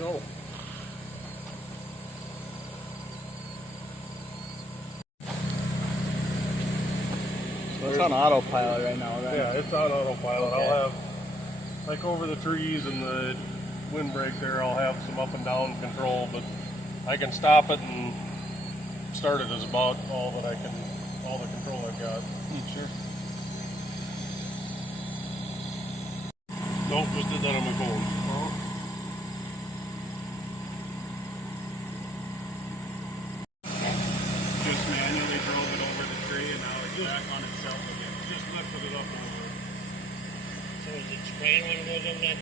go. So it's on autopilot right now, right? Yeah, it's on autopilot. Okay. I'll have, like over the trees and the windbreak there, I'll have some up and down control, but I can stop it and start it is about all that I can, all the control I've got. Sure. Nope, just did that on my phone. Just manually drove it over the tree and now it's back on itself again. Just lifted it up over. So is it spraying when it goes in that?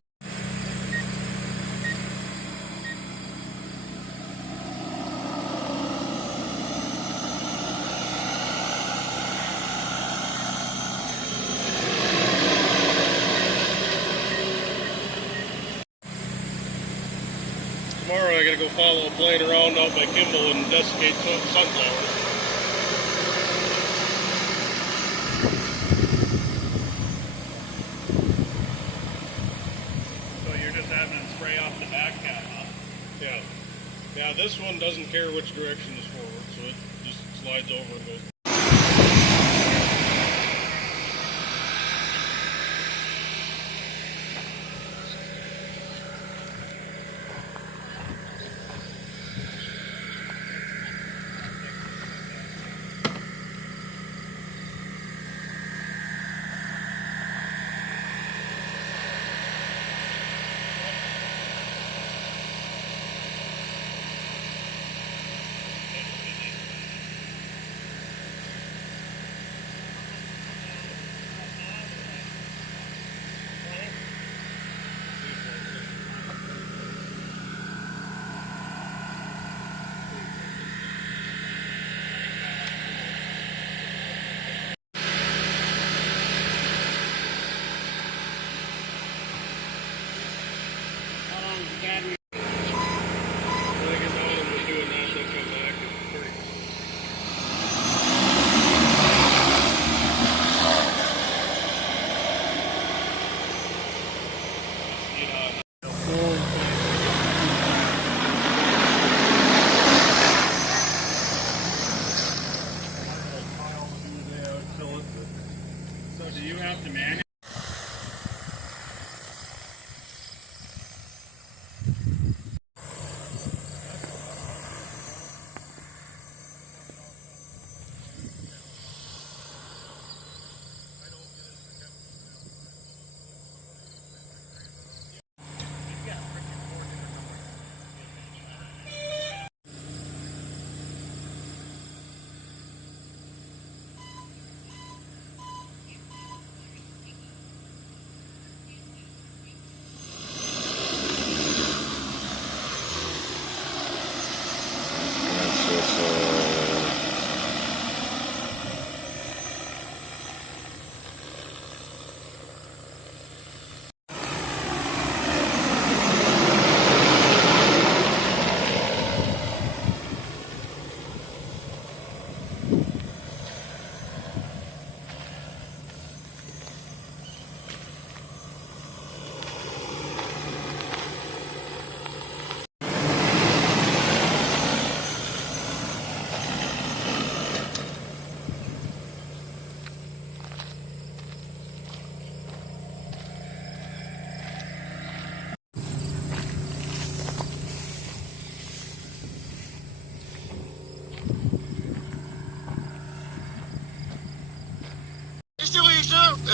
Tomorrow I gotta go follow a plane around out by Kimball and desiccate sunflowers. So you're just having it spray off the back cap, huh? Yeah. Yeah, this one doesn't care which direction is forward, so it just slides over and goes. So do you have to manage?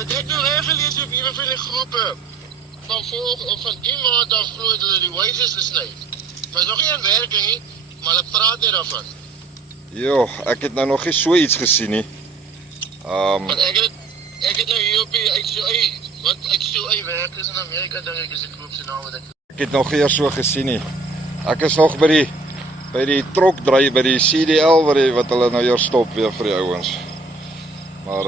Ek nou reg gelees op een van die groepe van volg of van die maand af glo hulle die wyses gesny. Was nog nie aan werking nie, maar hulle praat nie daarvan. Jo, ek het nou nog nie so iets gesien nie. Want ek het nou hier op die HCI werk is in Amerika, dink ek is die groep se naam wat ek het nog eers so gesien nie. Ek is nog by die trok dryf by die CDL wat hulle nou hier stop weer vir die ouens. Maar